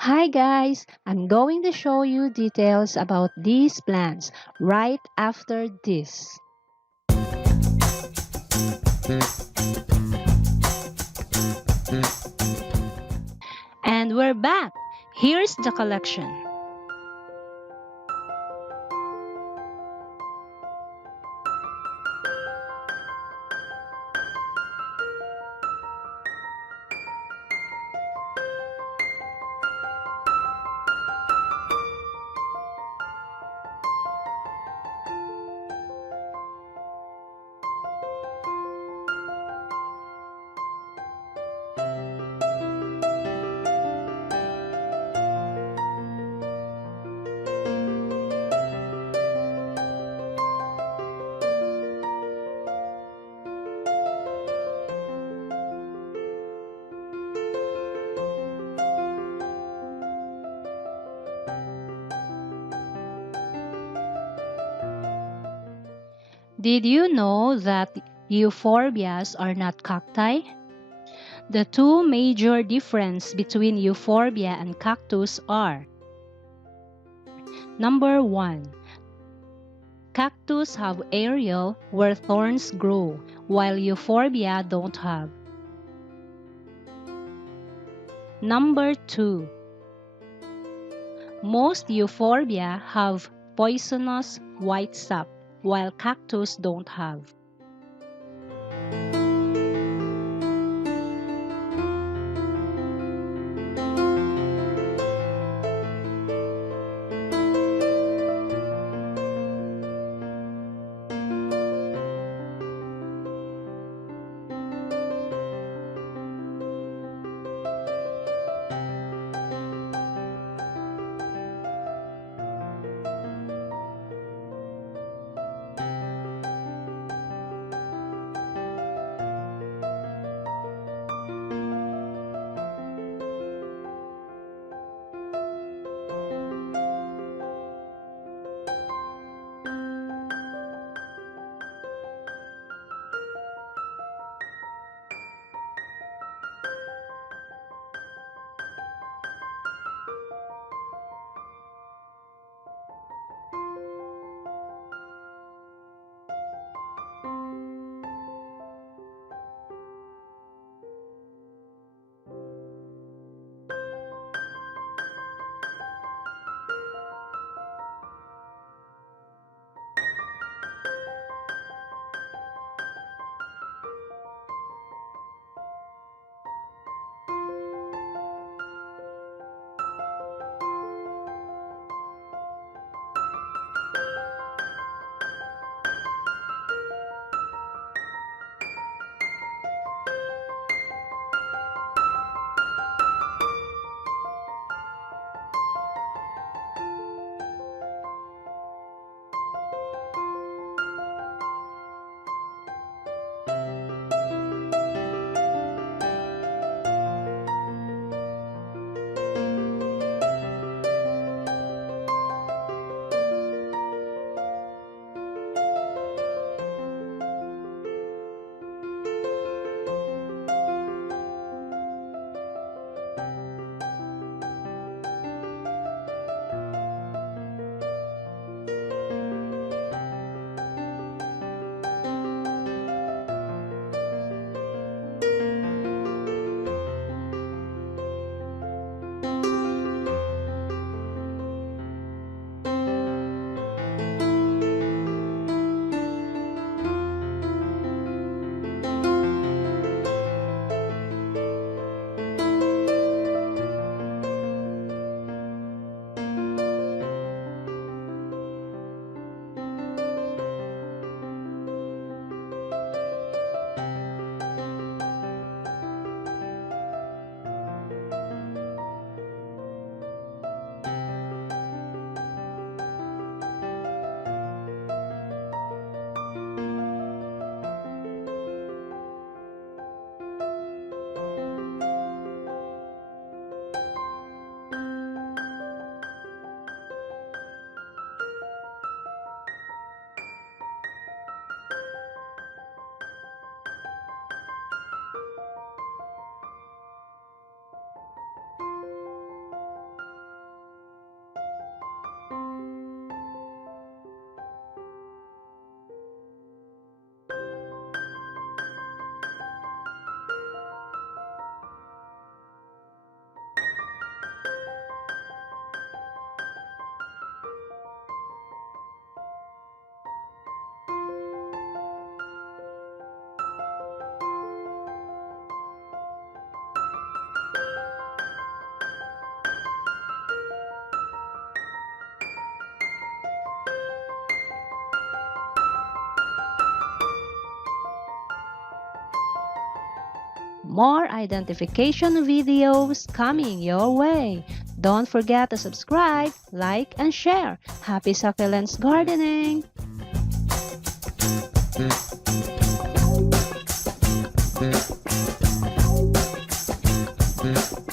Hi guys, I'm going to show you details about these plants right after this. And we're back. Here's the collection. Did you know that euphorbias are not cacti? The two major differences between euphorbia and cactus are: number 1, cactus have aerial where thorns grow, while euphorbia don't have. Number 2, most euphorbia have poisonous white sap, while cactus don't have. more identification videos coming your way. Don't forget to subscribe, like, and share. Happy succulents gardening! Yeah.